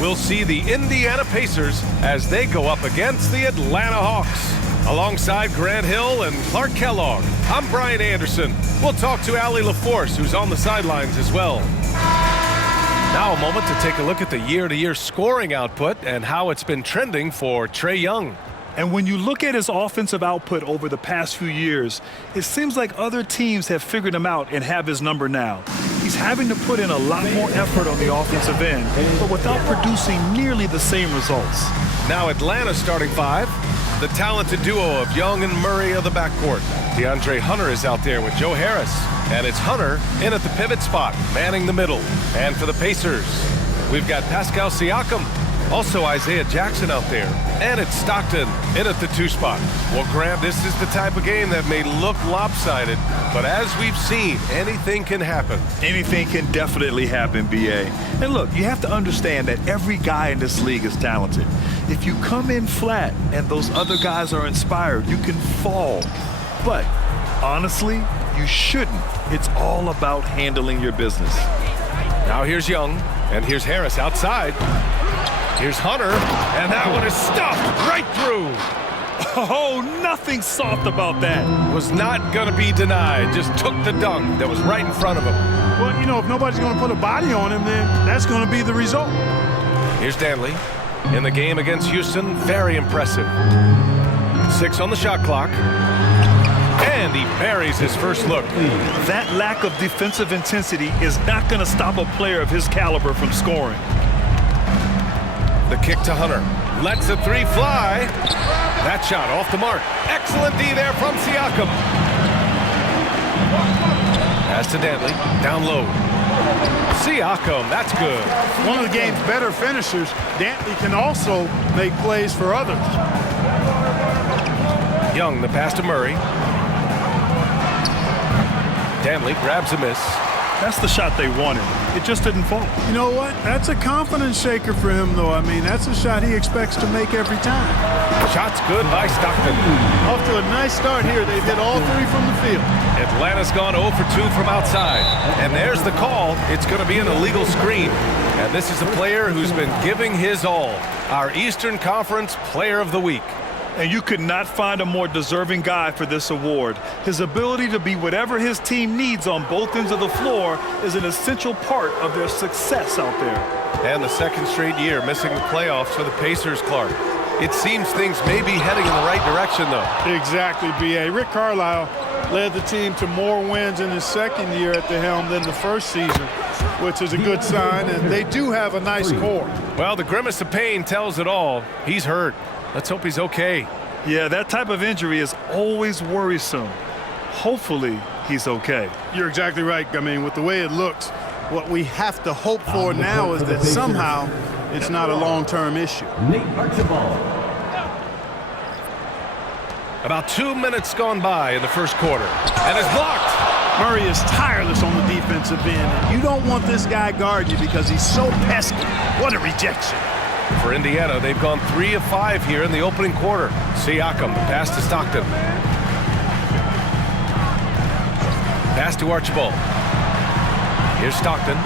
we'll see the Indiana Pacers as they go up against the Atlanta Hawks. Alongside Grant Hill and Clark Kellogg, I'm Brian Anderson. We'll talk to Allie LaForce, who's on the sidelines as well. Now a moment to take a look at the year-to-year scoring output and how it's been trending for Trae Young. And when you look at his offensive output over the past few years, it seems like other teams have figured him out and have his number now. He's having to put in a lot more effort on the offensive end, but without producing nearly the same results. Now Atlanta's starting five. The talented duo of Young and Murray of the backcourt. DeAndre Hunter is out there with Joe Harris. And it's Hunter in at the pivot spot, manning the middle. And for the Pacers, we've got Pascal Siakam. Also Isaiah Jackson out there. And it's Stockton in at the 2 spot. Well, Graham, this is the type of game that may look lopsided, but as we've seen, anything can happen. Anything can definitely happen, B.A. And look, you have to understand that every guy in this league is talented. If you come in flat and those other guys are inspired, you can fall. But honestly, you shouldn't. It's all about handling your business. Now here's Young, and here's Harris outside. Here's Hunter, and that one is stuffed right through. Oh, nothing soft about that. Was not going to be denied. Just took the dunk that was right in front of him. Well, you know, if nobody's going to put a body on him, then that's going to be the result. Here's Danley. In the game against Houston, very impressive. 6 on the shot clock. And he buries his first look. That lack of defensive intensity is not going to stop a player of his caliber from scoring. The kick to Hunter. Lets the 3 fly. That shot off the mark. Excellent D there from Siakam. Pass to Danley. Down low. Siakam, that's good. One of the game's better finishers. Dantley can also make plays for others. Young, the pass to Murray. Danley grabs a miss. That's the shot they wanted. It just didn't fall. You know what? That's a confidence shaker for him, though. I mean, that's a shot he expects to make every time. Shot's good by Stockton. Off to a nice start here. They've hit all 3 from the field. Atlanta's gone 0 for 2 from outside. And there's the call. It's going to be an illegal screen. And this is a player who's been giving his all. Our Eastern Conference Player of the Week. And you could not find a more deserving guy for this award. His ability to be whatever his team needs on both ends of the floor is an essential part of their success out there. And the second straight year missing the playoffs for the Pacers, Clark. It seems things may be heading in the right direction, though. Exactly, B.A. Rick Carlisle led the team to more wins in his second year at the helm than the first season, which is a good sign, and they do have a nice core. Well, the grimace of pain tells it all. He's hurt. Let's hope he's okay. Yeah, that type of injury is always worrisome. Hopefully, he's okay. You're exactly right. I mean, with the way it looks, what we have to hope for now is that somehow it's not a long-term issue. About 2 minutes gone by in the first quarter, and it's blocked. Murray is tireless on the defensive end. You don't want this guy guarding you because he's so pesky. What a rejection. For Indiana, they've gone 3 of 5 here in the opening quarter. Siakam, the pass to Stockton. Pass to Archibald. Here's Stockton.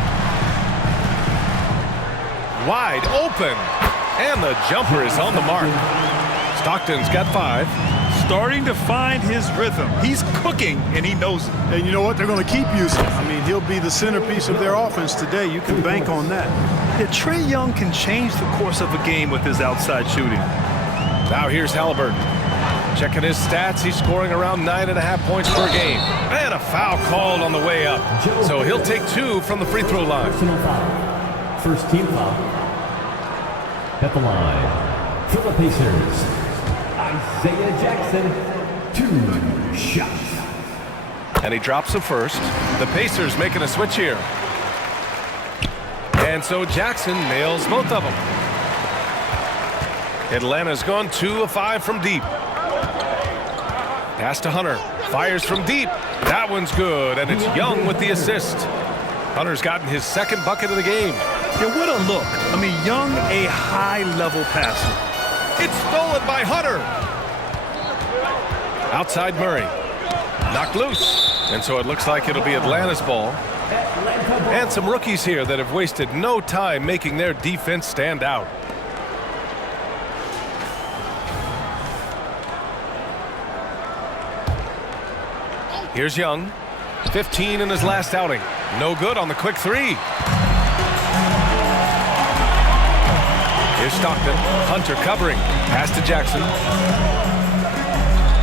Wide open. And the jumper is on the mark. Stockton's got 5. Starting to find his rhythm. He's cooking, and he knows it. And you know what? They're going to keep using him. I mean, he'll be the centerpiece of their offense today. You can bank on that. Yeah, Trae Young can change the course of a game with his outside shooting. Now here's Halliburton. Checking his stats, he's scoring around 9.5 points per game. And a foul called on the way up. So he'll take 2 from the free throw line. First team foul. At the line, for the Pacers, Isaiah Jackson, 2 shots. And he drops the first. The Pacers making a switch here. And so Jackson nails both of them. Atlanta's gone 2 of 5 from deep. Pass to Hunter. Fires from deep. That one's good, and it's Young with the assist. Hunter's gotten his second bucket of the game. Yeah, what a look. I mean, Young, a high-level passer. It's stolen by Hunter. Outside Murray. Knocked loose. And so it looks like it'll be Atlanta's ball. And some rookies here that have wasted no time making their defense stand out. Here's Young, 15 in his last outing. No good on the quick three. Here's Stockton, Hunter covering, pass to Jackson.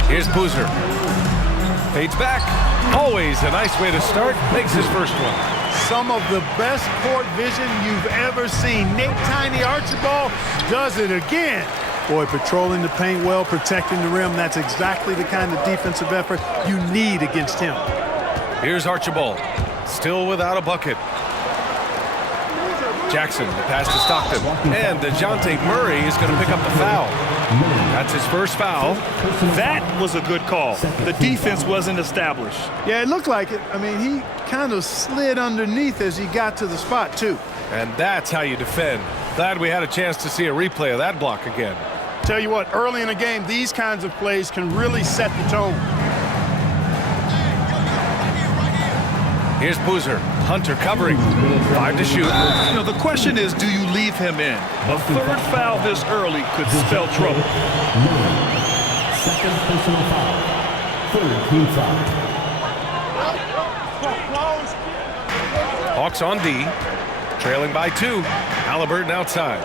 Here's Boozer, fades back. Always a nice way to start, makes his first one. Some of the best court vision you've ever seen. Nick Tiny Archibald does it again. Boy, patrolling the paint well, protecting the rim. That's exactly the kind of defensive effort you need against him. Here's Archibald, still without a bucket. Jackson, the pass to Stockton. And DeJounte Murray is going to pick up the foul. That's his first foul. That was a good call. The defense wasn't established. Yeah, it looked like it. I mean, he kind of slid underneath as he got to the spot, too. And that's how you defend. Glad we had a chance to see a replay of that block again. Tell you what, early in the game, these kinds of plays can really set the tone. Here's Boozer, Hunter covering, 5 to shoot. You know, the question is, do you leave him in? A third foul this early could spell trouble. Second personal foul. Third team foul. Hawks on D, trailing by 2. Halliburton outside.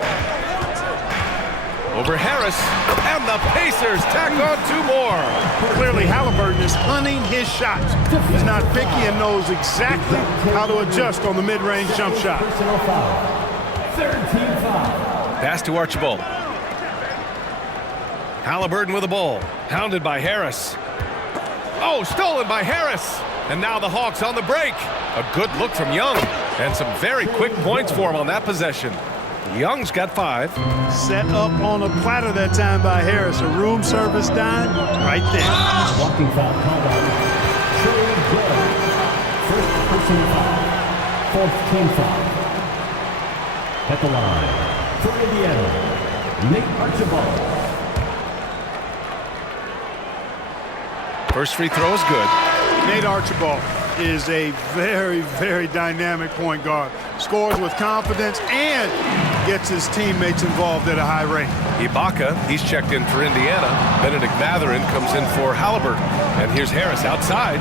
Over Harris, and the Pacers tack on 2 more. Clearly, Halliburton is hunting his shots. He's not picky and knows exactly how to adjust on the mid-range jump shot. Personal foul. Third team foul. Pass to Archibald. Halliburton with the ball, hounded by Harris. Oh, stolen by Harris. And now the Hawks on the break. A good look from Young, and some very quick points for him on that possession. Young's got 5. Set up on a platter that time by Harris. A room service dime right there. Walking foul called on Trey Burke. First personal foul. Fourth team foul. At the line for Indiana, Nate Archibald. First free throw is good. Nate Archibald is a very, very dynamic point guard. Scores with confidence and gets his teammates involved at a high rate. Ibaka, he's checked in for Indiana. Benedict Mathurin comes in for Halliburton. And here's Harris outside.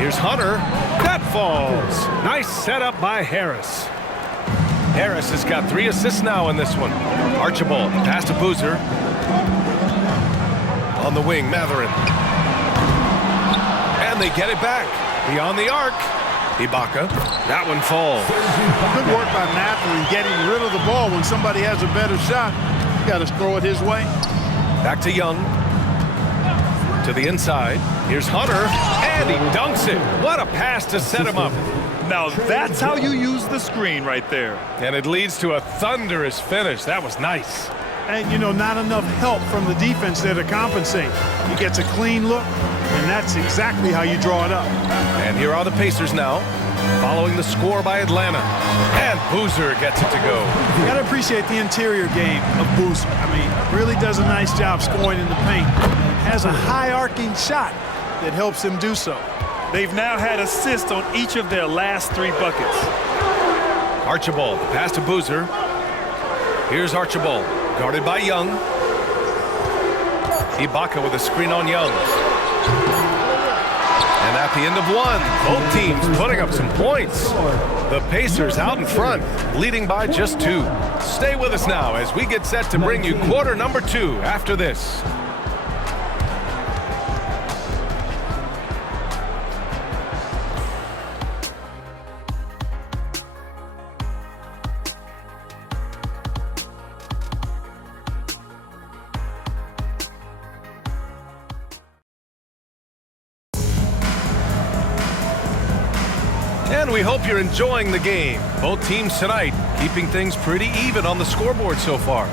Here's Hunter. That falls. Nice setup by Harris. Harris has got 3 assists now in this one. Archibald, pass to Boozer. On the wing, Mathurin. And they get it back. Beyond the arc. Ibaka. That one falls. Good work by Mathurin getting rid of the ball when somebody has a better shot. You got to throw it his way. Back to Young. To the inside. Here's Hunter. And he dunks it. What a pass to set him up. Now that's how you use the screen right there. And it leads to a thunderous finish. That was nice. And, you know, not enough help from the defense there to compensate. He gets a clean look, and that's exactly how you draw it up. And here are the Pacers now, following the score by Atlanta. And Boozer gets it to go. You got to appreciate the interior game of Boozer. I mean, really does a nice job scoring in the paint. Has a high-arcing shot that helps him do so. They've now had assists on each of their last 3 buckets. Archibald, pass to Boozer. Here's Archibald, guarded by Young. Ibaka with a screen on Young. And at the end of 1, both teams putting up some points. The Pacers out in front, leading by just 2. Stay with us now as we get set to bring you quarter number 2 after this. And we hope you're enjoying the game. Both teams tonight keeping things pretty even on the scoreboard so far.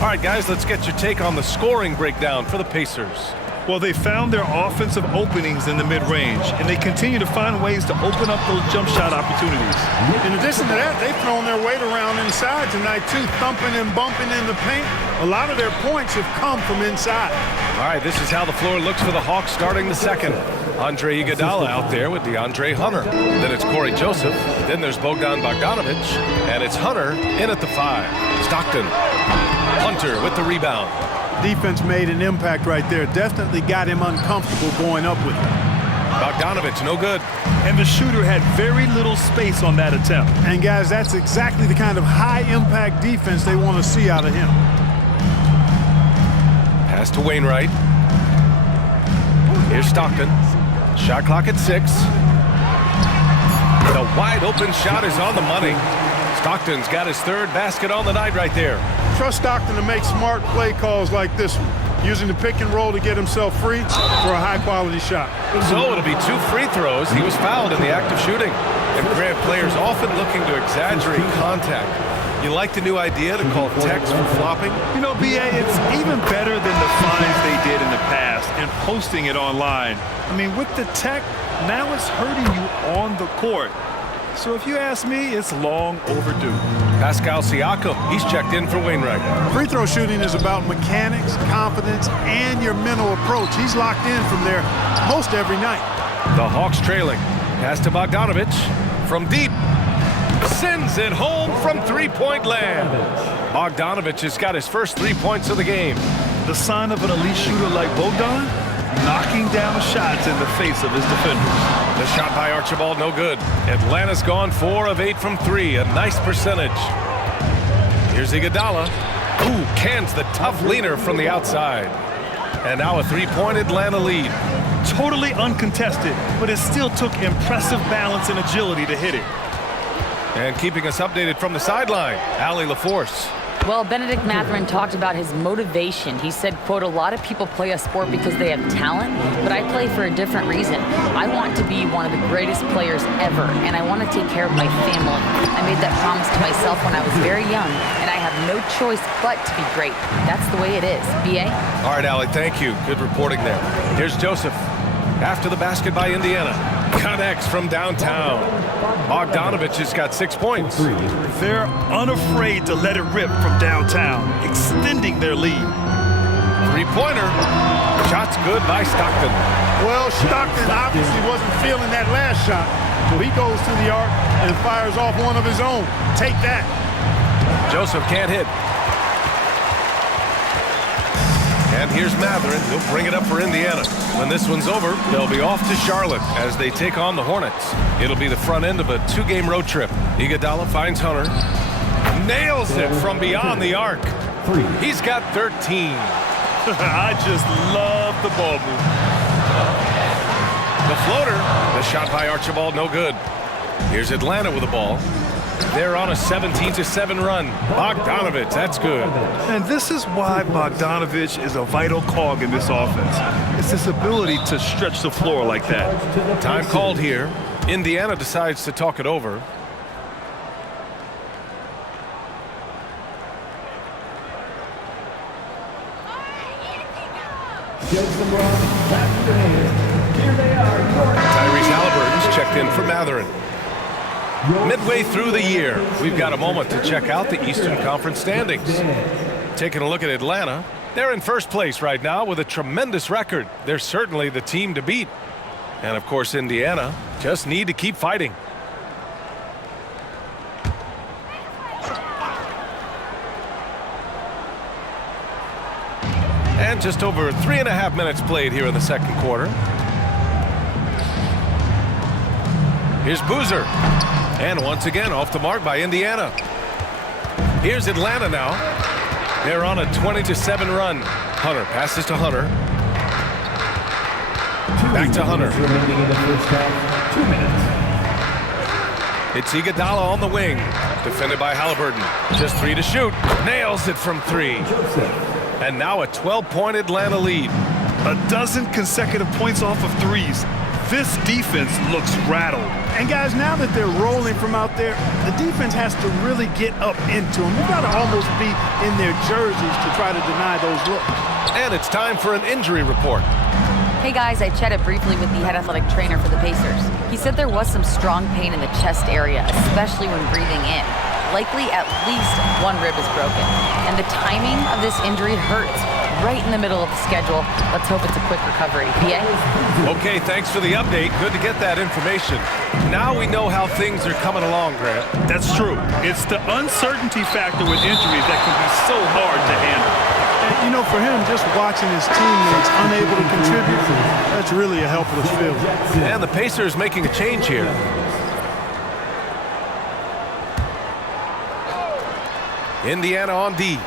All right, guys, let's get your take on the scoring breakdown for the Pacers. Well, they found their offensive openings in the mid-range, and they continue to find ways to open up those jump shot opportunities. In addition to that, they've thrown their weight around inside tonight, too, thumping and bumping in the paint. A lot of their points have come from inside. All right, this is how the floor looks for the Hawks starting the second. Andre Iguodala out there with DeAndre Hunter. Then it's Corey Joseph. Then there's Bogdan Bogdanovic. And it's Hunter in at the 5. Stockton. Hunter with the rebound. Defense made an impact right there. Definitely got him uncomfortable going up with it. Bogdanovic, no good. And the shooter had very little space on that attempt. And guys, that's exactly the kind of high-impact defense they want to see out of him. Pass to Wainwright. Here's Stockton. Shot clock at 6. The wide open shot is on the money. Stockton's got his 3rd basket on the night right there. Trust Stockton to make smart play calls like this one, using the pick and roll to get himself free for a high-quality shot. So it'll be 2 free throws. He was fouled in the act of shooting. And Grant, players often looking to exaggerate contact. You like the new idea to call techs for flopping? You know, BA, it's even better than the fines they did in the past and posting it online. I mean, with the tech, now it's hurting you on the court. So if you ask me, it's long overdue. Pascal Siakam, he's checked in for Wainwright. Free throw shooting is about mechanics, confidence, and your mental approach. He's locked in from there most every night. The Hawks trailing. Pass to Bogdanovic from deep. Sends it home from three-point land. Bogdanovic has got his first 3 points of the game. The sign of an elite shooter like Bogdan, knocking down shots in the face of his defenders. The shot by Archibald, no good. Atlanta's gone 4 of 8 from 3, a nice percentage. Here's Iguodala. Ooh, cans the tough leaner from the outside. And now a 3-point Atlanta lead. Totally uncontested, but it still took impressive balance and agility to hit it. And keeping us updated from the sideline, Allie LaForce. Well, Benedict Mathurin talked about his motivation. He said, quote, "A lot of people play a sport because they have talent, but I play for a different reason. I want to be one of the greatest players ever, and I want to take care of my family. I made that promise to myself when I was very young, and I have no choice but to be great. That's the way it is." BA? All right, Allie, thank you. Good reporting there. Here's Joseph. After the basket by Indiana. Connects from downtown. Bogdanovic has got 6 points. They're unafraid to let it rip from downtown, extending their lead. Three-pointer. Shot's good by Stockton. Well, Stockton obviously wasn't feeling that last shot, so he goes to the arc and fires off one of his own. Take that. Joseph can't hit. And here's Mathurin. He'll bring it up for Indiana. When this one's over, they'll be off to Charlotte as they take on the Hornets. It'll be the front end of a 2-game road trip. Iguodala finds Hunter. Nails it from beyond the arc. He's got 13. I just love the ball move. The floater. The shot by Archibald, no good. Here's Atlanta with the ball. They're on a 17-7 run. Bogdanovic, that's good. And this is why Bogdanovic is a vital cog in this offense. It's his ability to stretch the floor like that. Time called here. Indiana decides to talk it over. Tyrese Halliburton's checked in for Mathurin. Midway through the year, we've got a moment to check out the Eastern Conference standings. Taking a look at Atlanta, they're in first place right now with a tremendous record. They're certainly the team to beat. And of course, Indiana just need to keep fighting. And just over 3.5 minutes played here in the second quarter. Here's Boozer. And once again, off the mark by Indiana. Here's Atlanta now. They're on a 20-7 run. Hunter passes to Hunter. Back to Hunter. Remaining in the first half, 2 minutes. It's Iguodala on the wing. Defended by Halliburton. Just 3 to shoot. Nails it from 3. And now a 12-point Atlanta lead. A dozen consecutive points off of threes. This defense looks rattled. And guys, now that they're rolling from out there, the defense has to really get up into them. You got to almost be in their jerseys to try to deny those looks. And it's time for an injury report. Hey guys, I chatted briefly with the head athletic trainer for the Pacers. He said there was some strong pain in the chest area, especially when breathing in. Likely at least one rib is broken. And the timing of this injury hurts. right in the middle of the schedule. Let's hope it's a quick recovery. PA? Okay, thanks for the update. Good to get that information. Now we know how things are coming along, Grant. That's true. It's the uncertainty factor with injuries that can be so hard to handle. And, you know, for him, just watching his teammates unable to contribute, that's really a helpless feeling. And the Pacers making a change here. Indiana on D.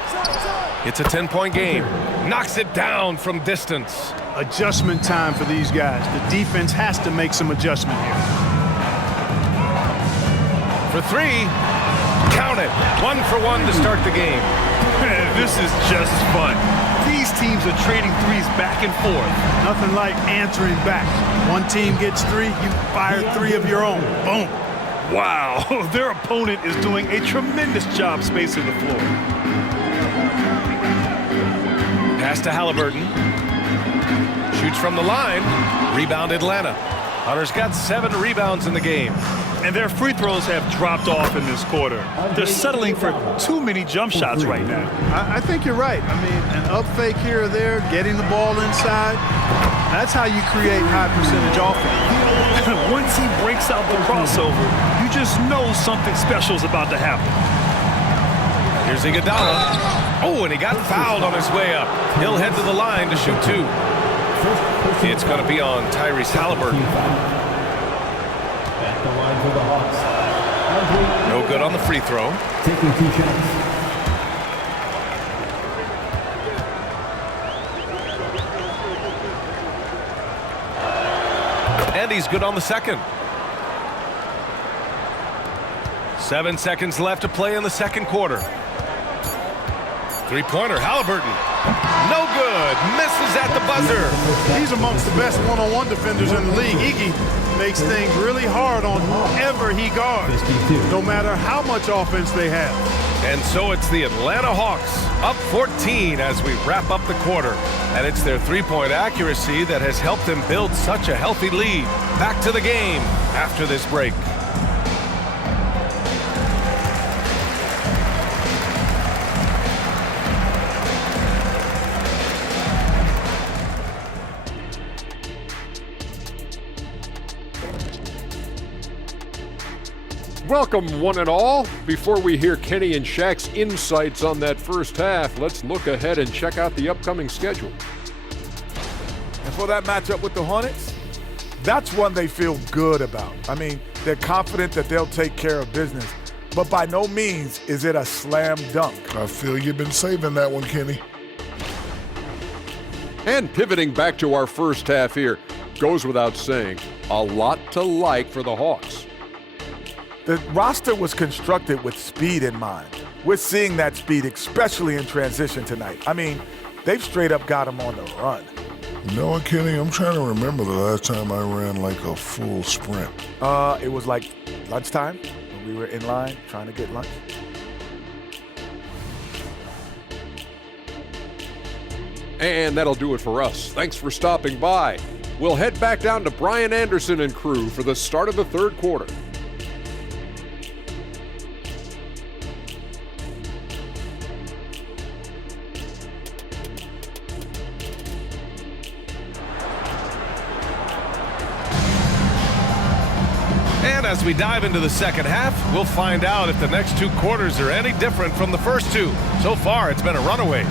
It's a 10-point game. Knocks it down from distance. Adjustment time for these guys. The defense has to make some adjustment here. For three, count it. 1 for 1 to start the game. This is just fun. These teams are trading threes back and forth. Nothing like answering back. One team gets 3, you fire 3 of your own. Boom. Wow, their opponent is doing a tremendous job spacing the floor. Pass to Halliburton. Shoots from the line. Rebound Atlanta. Hunter's got 7 rebounds in the game. And their free throws have dropped off in this quarter. They're settling for too many jump shots right now. I think you're right. I mean, an up fake here or there, getting the ball inside, that's how you create high percentage offense. Once he breaks out the crossover, you just know something special is about to happen. Here's Iguodala. Oh, and he got fouled on his way up. He'll head to the line to shoot 2. It's going to be on Tyrese Halliburton. At the line for the Hawks. No good on the free throw. Taking 2 shots. And he's good on the second. 7 seconds left to play in the second quarter. Three-pointer, Halliburton. No good. Misses at the buzzer. He's amongst the best one-on-one defenders in the league. Iggy makes things really hard on whoever he guards, no matter how much offense they have. And so it's the Atlanta Hawks up 14 as we wrap up the quarter. And it's their three-point accuracy that has helped them build such a healthy lead. Back to the game after this break. Welcome, one and all. Before we hear Kenny and Shaq's insights on that first half, let's look ahead and check out the upcoming schedule. And for that matchup with the Hornets, that's one they feel good about. I mean, they're confident that they'll take care of business, but by no means is it a slam dunk. I feel you've been saving that one, Kenny. And pivoting back to our first half here, goes without saying, a lot to like for the Hawks. The roster was constructed with speed in mind. We're seeing that speed, especially in transition tonight. I mean, they've straight up got them on the run. You know what, Kenny? I'm trying to remember the last time I ran like a full sprint. It was like lunchtime when we were in line trying to get lunch. And that'll do it for us. Thanks for stopping by. We'll head back down to Brian Anderson and crew for the start of the third quarter. And as we dive into the second half, we'll find out if the next 2 quarters are any different from the first 2. So far, it's been a runaway.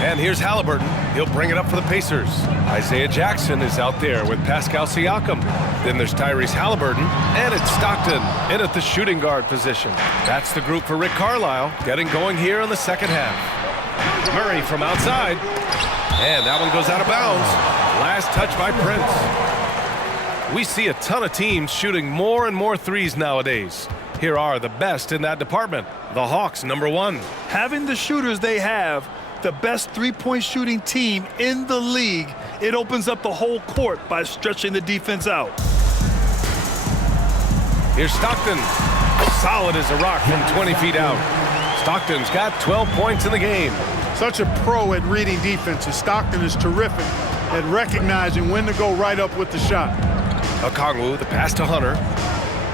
And here's Halliburton. He'll bring it up for the Pacers. Isaiah Jackson is out there with Pascal Siakam. Then there's Tyrese Halliburton, and it's Stockton in at the shooting guard position. That's the group for Rick Carlisle, getting going here in the second half. Murray from outside. And that one goes out of bounds. Last touch by Prince. We see a ton of teams shooting more and more threes nowadays. Here are the best in that department. The Hawks, number 1. Having the shooters they have, the best three-point shooting team in the league, it opens up the whole court by stretching the defense out. Here's Stockton. Solid as a rock from 20 feet out. Stockton's got 12 points in the game. Such a pro at reading defenses. Stockton is terrific at recognizing when to go right up with the shot. Okongwu, the pass to Hunter.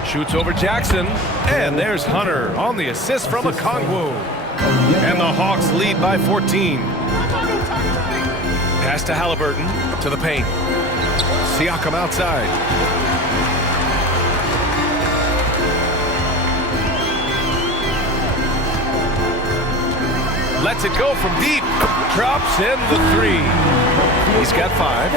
Shoots over Jackson, and there's Hunter on the assist from Okongwu. And the Hawks lead by 14. Pass to Halliburton, to the paint. Siakam outside. Lets it go from deep. Drops in the three. He's got 5.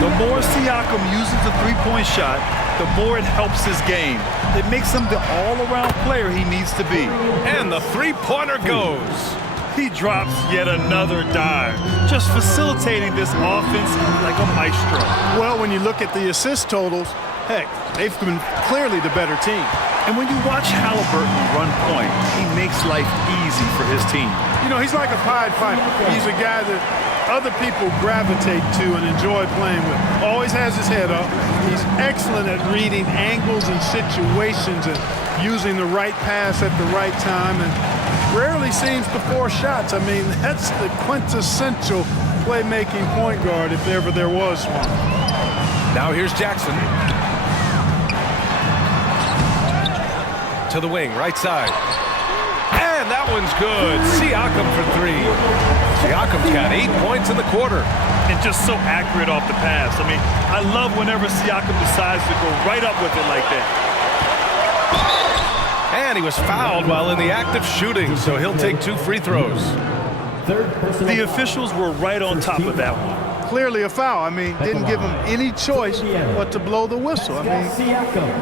The more Siakam uses the three-point shot, the more it helps his game. It makes him the all-around player he needs to be. And the three-pointer goes. He drops yet another dive, just facilitating this offense like a maestro. Well, when you look at the assist totals, heck, they've been clearly the better team. And when you watch Halliburton run point, he makes life easy for his team. You know, he's like a Pied Piper. He's a guy that other people gravitate to and enjoy playing with. Always has his head up. He's excellent at reading angles and situations and using the right pass at the right time, and rarely seems to force shots. I mean, that's the quintessential playmaking point guard if ever there was one. Now here's Jackson. To the wing, right side. And that one's good. Siakam for 3. Siakam's got 8 points in the quarter. And just so accurate off the pass. I mean, I love whenever Siakam decides to go right up with it like that. And he was fouled while in the act of shooting, so he'll take 2 free throws. The officials were right on top of that one. Clearly a foul. I mean, didn't give him any choice but to blow the whistle. I mean, you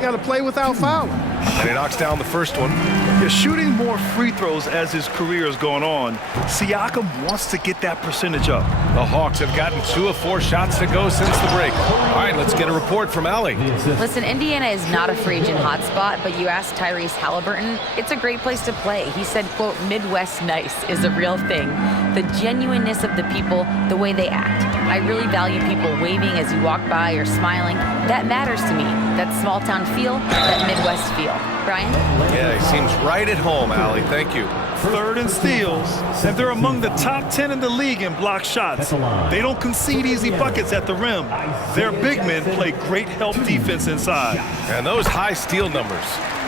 got to play without fouling. And he knocks down the first one. Yeah, shooting more free throws as his career has gone on, Siakam wants to get that percentage up. The Hawks have gotten 2 of 4 shots to go since the break. All right, let's get a report from Allie. Listen, Indiana is not a free agent hotspot, but you ask Tyrese Halliburton, it's a great place to play. He said, quote, Midwest nice is a real thing. The genuineness of the people, the way they act. I really value people waving as you walk by or smiling. That matters to me. That small town feel, that Midwest feel. Brian? Yeah, he seems right at home, Allie. Thank you. 3rd in steals, and they're among the top 10 in the league in block shots. They don't concede easy buckets at the rim. Their big men play great help defense inside. And those high steal numbers,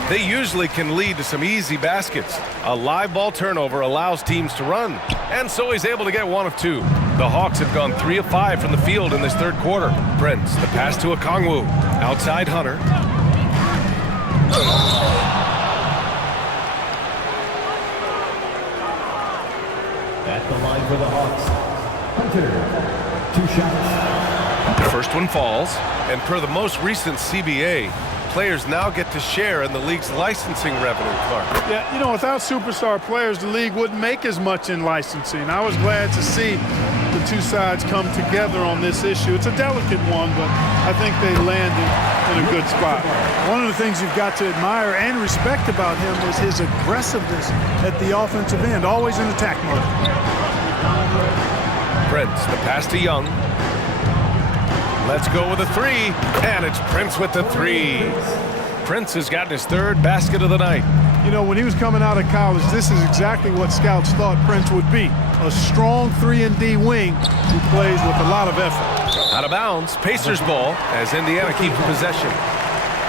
they usually can lead to some easy baskets. A live ball turnover allows teams to run, and so he's able to get 1 of 2. The Hawks have gone 3 of 5 from the field in this 3rd quarter. Prince, the pass to Okongwu. Outside Hunter. At the line for the Hawks, Hunter, 2 shots. The first one falls, and per the most recent CBA, players now get to share in the league's licensing revenue, Clark. Yeah, you know, without superstar players, the league wouldn't make as much in licensing. I was glad to see the 2 sides come together on this issue. It's a delicate one, but I think they landed in a good spot. One of the things you've got to admire and respect about him is his aggressiveness at the offensive end, always in attack mode. Prince, the pass to Young. Let's go with a 3, and it's Prince with the 3. Prince has gotten his 3rd basket of the night. You know, when he was coming out of college, this is exactly what scouts thought Prince would be. A strong 3-and-D wing who plays with a lot of effort. Out of bounds, Pacers ball as Indiana keeps possession.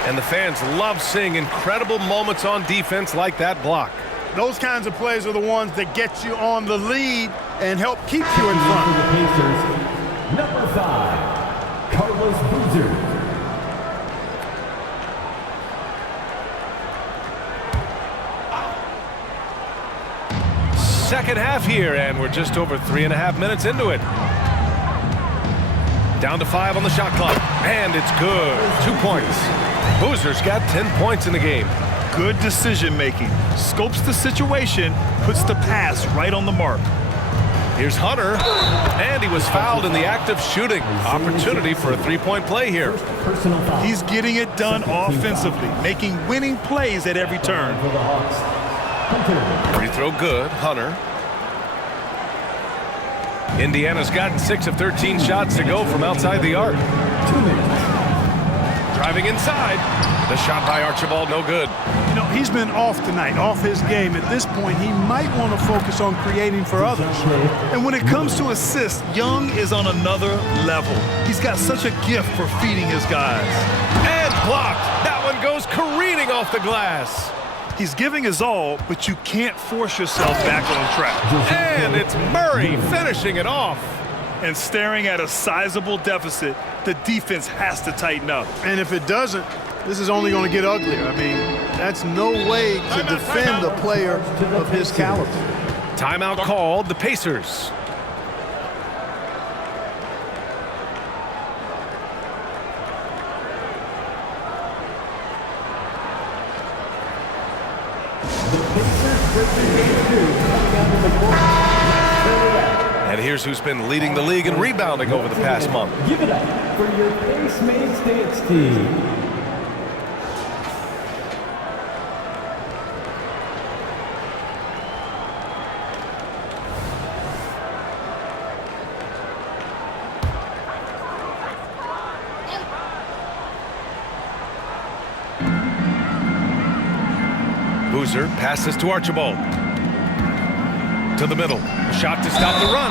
And the fans love seeing incredible moments on defense like that block. Those kinds of plays are the ones that get you on the lead and help keep you in front. For the Pacers, number 5, Carlos Boozer. Second half here, and we're just over 3.5 minutes into it. Down to 5 on the shot clock, and it's good. 2 points. Boozer's got 10 points in the game. Good decision making. Scopes the situation, puts the pass right on the mark. Here's Hunter, and he was fouled in the act of shooting. Opportunity for a 3-point play here. He's getting it done offensively, making winning plays at every turn. Free throw good, Hunter. Indiana's gotten 6 of 13 shots to go from outside the arc. Driving inside. The shot by Archibald, no good. You know, he's been off tonight, off his game. At this point, he might want to focus on creating for others. And when it comes to assists, Young is on another level. He's got such a gift for feeding his guys. And blocked. That one goes goes careening off the glass. He's giving his all, but you can't force yourself back on track. And it's Murray finishing it off. And staring at a sizable deficit, the defense has to tighten up. And if it doesn't, this is only going to get uglier. I mean, that's no way to defend a player of his caliber. Timeout called, the Pacers. And here's who's been leading the league in rebounding over the past month. Give it up for your Pacemates dance team. Boozer passes to Archibald. To the middle. Shot to stop the run.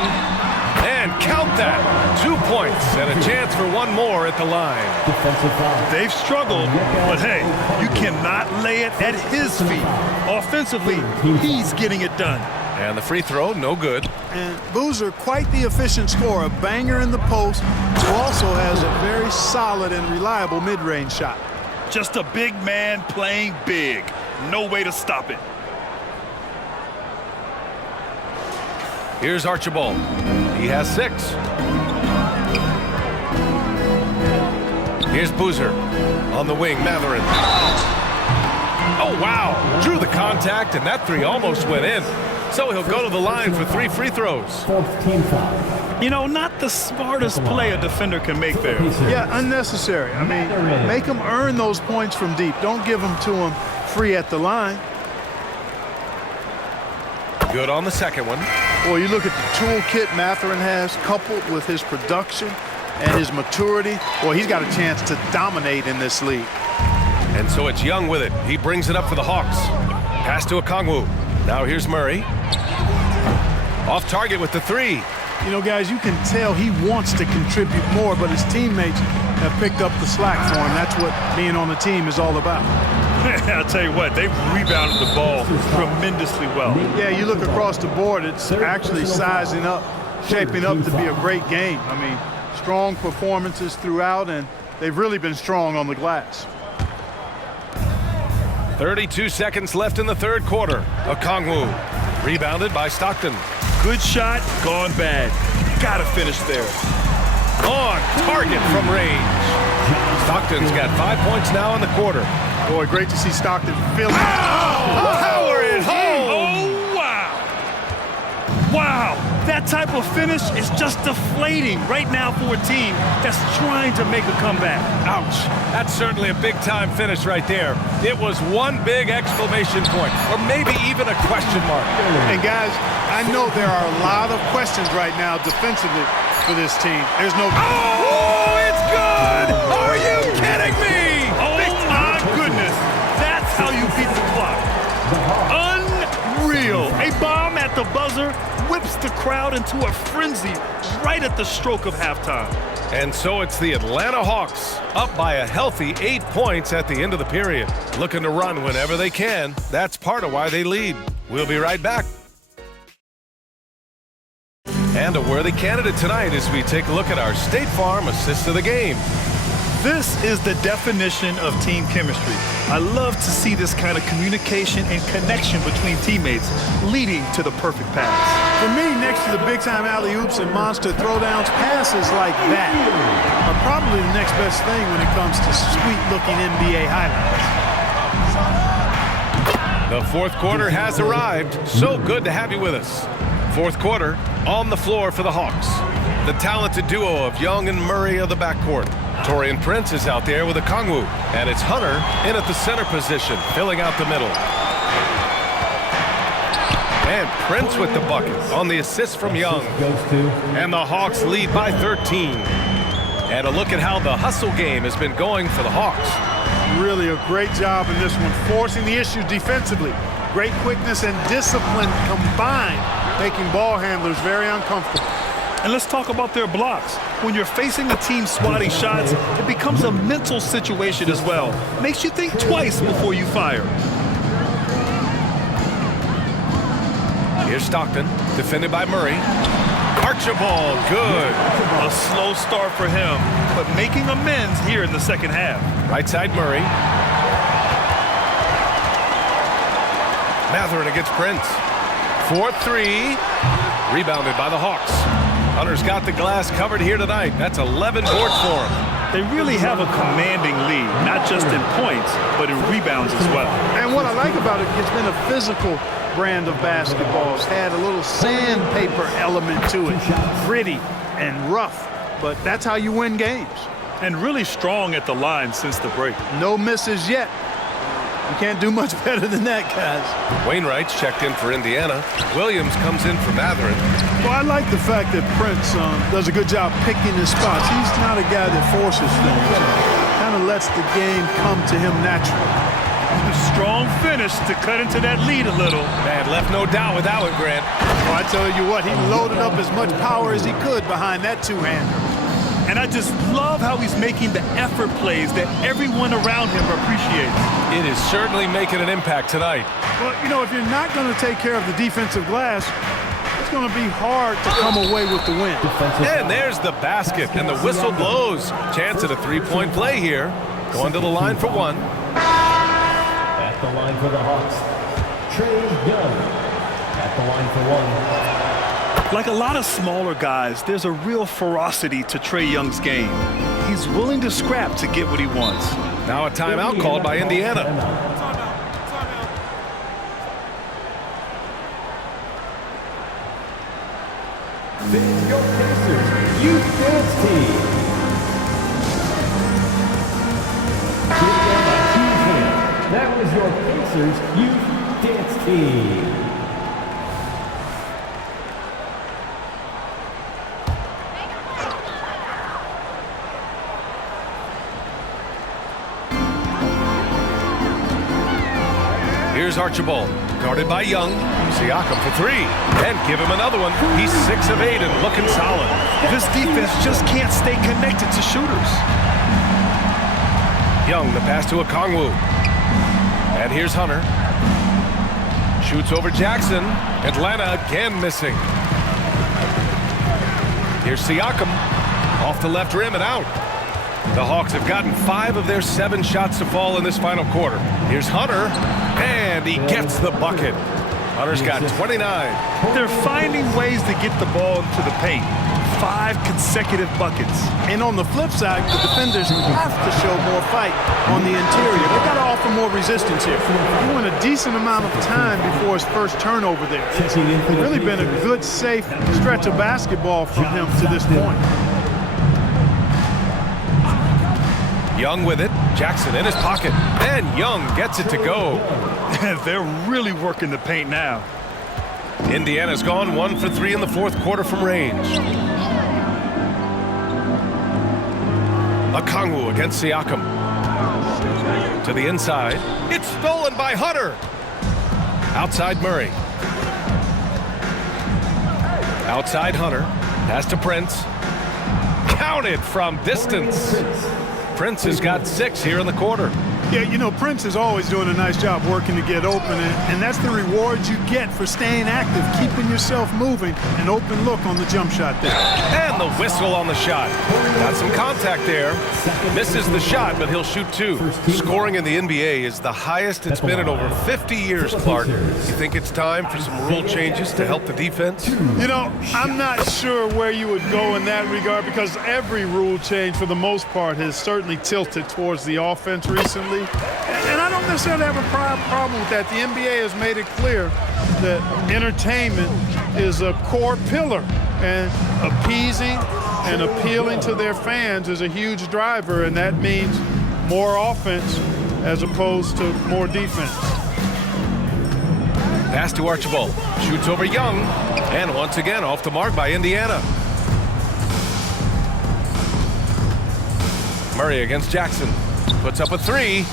And count that. 2 points and a chance for one more at the line. Defensive foul. They've struggled, but hey, you cannot lay it at his feet. Offensively, he's getting it done. And the free throw, no good. And Boozer, quite the efficient scorer, a banger in the post, who also has a very solid and reliable mid-range shot. Just a big man playing big. No way to stop it. Here's Archibald. He has 6. Here's Boozer. On the wing, Matherin. Oh, wow. Drew the contact, and that 3 almost went in. So he'll go to the line for 3 free throws. Fourth team foul. You know, not the smartest play a defender can make there. Yeah, unnecessary. I mean, make them earn those points from deep. Don't give them to them free at the line. Good on the second one. Boy, you look at the toolkit Matherin has, coupled with his production and his maturity. Boy, he's got a chance to dominate in this league. And so it's Young with it. He brings it up for the Hawks. Pass to Okongwu. Now here's Murray. Off target with the 3. You know, guys, you can tell he wants to contribute more, but his teammates have picked up the slack for him. That's what being on the team is all about. I'll tell you what, they've rebounded the ball tremendously well. Yeah, you look across the board, it's actually sizing up, shaping up to be a great game. I mean, strong performances throughout, and they've really been strong on the glass. 32 seconds left in the third quarter. Okongwu, rebounded by Stockton. Good shot, gone bad. Gotta finish there. On target from range. Stockton's got 5 points now in the quarter. Boy, great to see Stockton feeling. Power it home! Oh, wow. Wow, that type of finish is just deflating right now for a team that's trying to make a comeback. Ouch. That's certainly a big-time finish right there. It was one big exclamation point, or maybe even a question mark. And, guys, I know there are a lot of questions right now defensively for this team. There's no... Oh, it's good! Are you kidding me? Oh, my goodness. That's how you beat the clock. Unreal. A bomb at the buzzer whips the crowd into a frenzy right at the stroke of halftime. And so it's the Atlanta Hawks, up by a healthy 8 points at the end of the period. Looking to run whenever they can. That's part of why they lead. We'll be right back. And a worthy candidate tonight as we take a look at our State Farm assist of the game. This is the definition of team chemistry. I love to see this kind of communication and connection between teammates leading to the perfect pass. For me, next to the big-time alley-oops and monster throwdowns, passes like that are probably the next best thing when it comes to sweet-looking NBA highlights. The fourth quarter has arrived. So good to have you with us. Fourth quarter, on the floor for the Hawks. The talented duo of Young and Murray of the backcourt. Taurean Prince is out there with Okongwu, and it's Hunter in at the center position, filling out the middle. And Prince with the bucket on the assist from Young. And the Hawks lead by 13. And a look at how the hustle game has been going for the Hawks. Really a great job in this one, forcing the issue defensively. Great quickness and discipline combined, making ball handlers very uncomfortable. And let's talk about their blocks. When you're facing a team swatting shots, it becomes a mental situation as well. Makes you think twice before you fire. Here's Stockton, defended by Murray. Archibald, good. A slow start for him, but making amends here in the second half. Right side Murray. Matherin against Prince. 4-3. Rebounded by the Hawks. Hunter's got the glass covered here tonight. That's 11 boards for him. They really have a commanding lead, not just in points, but in rebounds as well. And what I like about it, it's been a physical brand of basketball. It's had a little sandpaper element to it. Gritty and rough, but that's how you win games. And really strong at the line since the break. No misses yet. You can't do much better than that, guys. Wainwright's checked in for Indiana. Williams comes in for Matherin. Well, I like the fact that Prince does a good job picking his spots. He's not a guy that forces things. Kind of lets the game come to him naturally. A strong finish to cut into that lead a little. Man, left no doubt with that one, Grant. Oh, I tell you what, he loaded up as much power as he could behind that two-hander. And I just love how he's making the effort plays that everyone around him appreciates. It is certainly making an impact tonight. Well, you know, if you're not going to take care of the defensive glass, it's going to be hard to come away with the win. And there's the basket, and the whistle blows. Chance at a three-point play here. Going to the line for one. At the line for the Hawks, Trae Young. At the line for one. Like a lot of smaller guys, there's a real ferocity to Trae Young's game. He's willing to scrap to get what he wants. Now a timeout called by Indiana. This is your Pacers Youth Dance Team. That was your Pacers Youth Dance Team. Here's Archibald, guarded by Young. Siakam for three, and give him another one. He's 6 of 8 and looking solid. This defense just can't stay connected to shooters. Young, the pass to Okongwu. And here's Hunter. Shoots over Jackson. Atlanta again missing. Here's Siakam, off the left rim and out. The Hawks have gotten 5 of their 7 shots to fall in this final quarter. Here's Hunter, and he gets the bucket. Hunter's got 29. They're finding ways to get the ball into the paint. 5 consecutive buckets. And on the flip side, the defenders have to show more fight on the interior. They've got to offer more resistance here. He went a decent amount of time before his first turnover there. It's really been a good, safe stretch of basketball from him to this point. Young with it. Jackson in his pocket. And Young gets it to go. They're really working the paint now. Indiana's gone 1 for 3 in the fourth quarter from range. Okongwu against Siakam. To the inside. It's stolen by Hunter. Outside Murray. Outside Hunter. Pass to Prince. Counted from distance. Prince has got 6 here in the quarter. Yeah, you know, Prince is always doing a nice job working to get open, and that's the reward you get for staying active, keeping yourself moving, an open look on the jump shot there. And the whistle on the shot. Got some contact there. Misses the shot, but he'll shoot 2. Scoring in the NBA is the highest it's been in over 50 years, Clark. You think it's time for some rule changes to help the defense? You know, I'm not sure where you would go in that regard, because every rule change, for the most part, has certainly tilted towards the offense recently. And I don't necessarily have a problem with that. The NBA has made it clear that entertainment is a core pillar, and appeasing and appealing to their fans is a huge driver, and that means more offense as opposed to more defense. Pass to Archibald. Shoots over Young. And once again off the mark by Indiana. Murray against Jackson. Puts up a 3.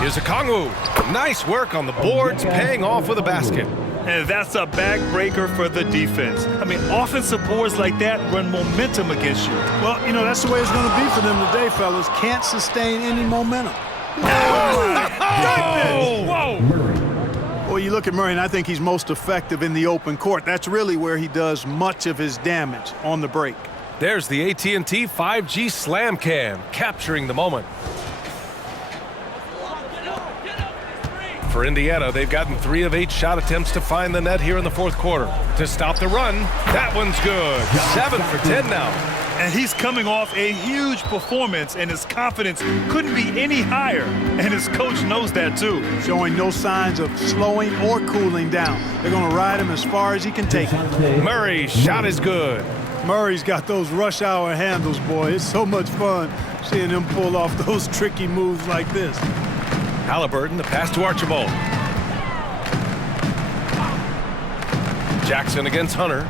Here's Okongwu. Nice work on the boards, paying off with a basket. And that's a backbreaker for the defense. I mean, offensive boards like that run momentum against you. Well, you know, that's the way it's going to be for them today, fellas. Can't sustain any momentum. Whoa! Well, you look at Murray, and I think he's most effective in the open court. That's really where he does much of his damage on the break. There's the AT&T 5G Slam Cam, capturing the moment. For Indiana, they've gotten 3 of 8 shot attempts to find the net here in the fourth quarter. To stop the run, that one's good. 7 for 10 now. And he's coming off a huge performance, and his confidence couldn't be any higher. And his coach knows that, too. Showing no signs of slowing or cooling down. They're going to ride him as far as he can take him. Murray's shot is good. Murray's got those rush hour handles, boy. It's so much fun seeing him pull off those tricky moves like this. Halliburton, the pass to Archibald. Jackson against Hunter.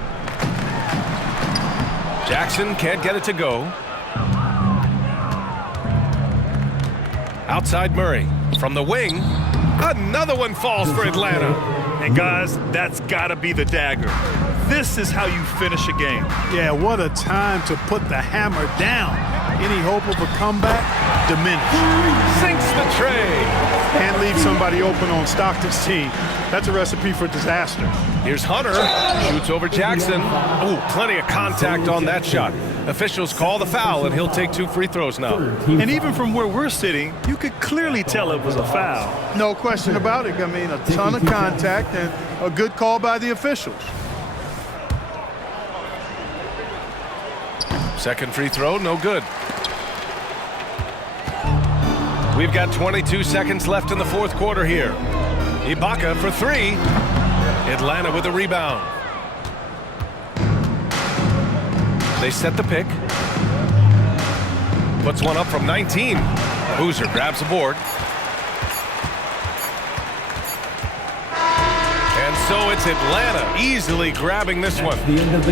Jackson can't get it to go. Outside Murray. From the wing, another one falls for Atlanta. And guys, that's gotta be the dagger. This is how you finish a game. Yeah, what a time to put the hammer down. Any hope of a comeback? Diminished. Sinks the tray. Can't leave somebody open on Stockton's team. That's a recipe for disaster. Here's Hunter. Shoots over Jackson. Oh, plenty of contact on that shot. Officials call the foul, and he'll take 2 free throws now. And even from where we're sitting, you could clearly tell it was a foul. No question about it. I mean, a ton of contact and a good call by the officials. Second free throw, no good. We've got 22 seconds left in the fourth quarter here. Ibaka for 3. Atlanta with a rebound. They set the pick. Puts one up from 19. Boozer grabs the board. And so it's Atlanta easily grabbing this one.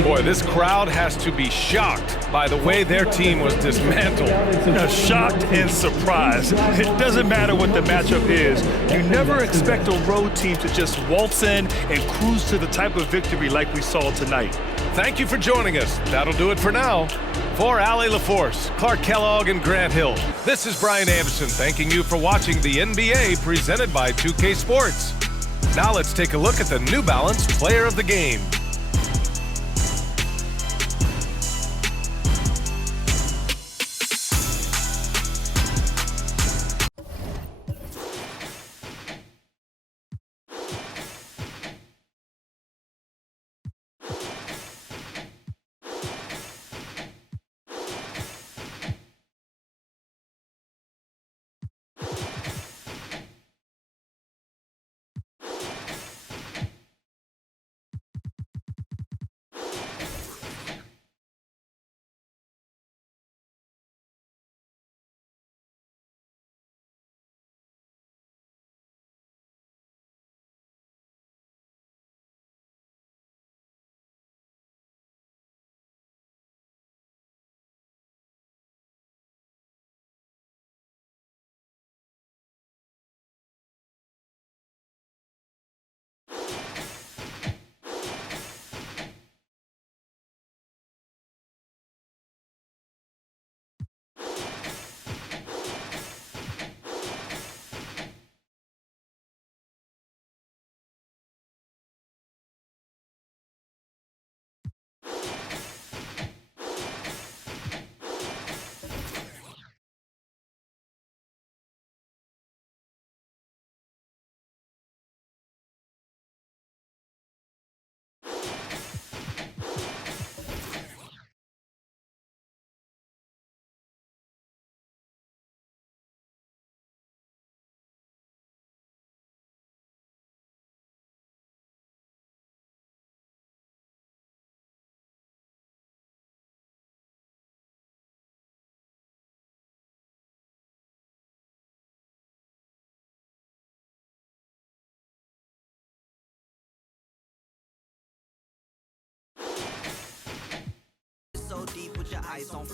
Boy, this crowd has to be shocked by the way their team was dismantled. Shocked and surprised. It doesn't matter what the matchup is. You never expect a road team to just waltz in and cruise to the type of victory like we saw tonight. Thank you for joining us. That'll do it for now. For Allie LaForce, Clark Kellogg, and Grant Hill, this is Brian Anderson thanking you for watching the NBA presented by 2K Sports. Now let's take a look at the New Balance Player of the Game. So deep with your eyes on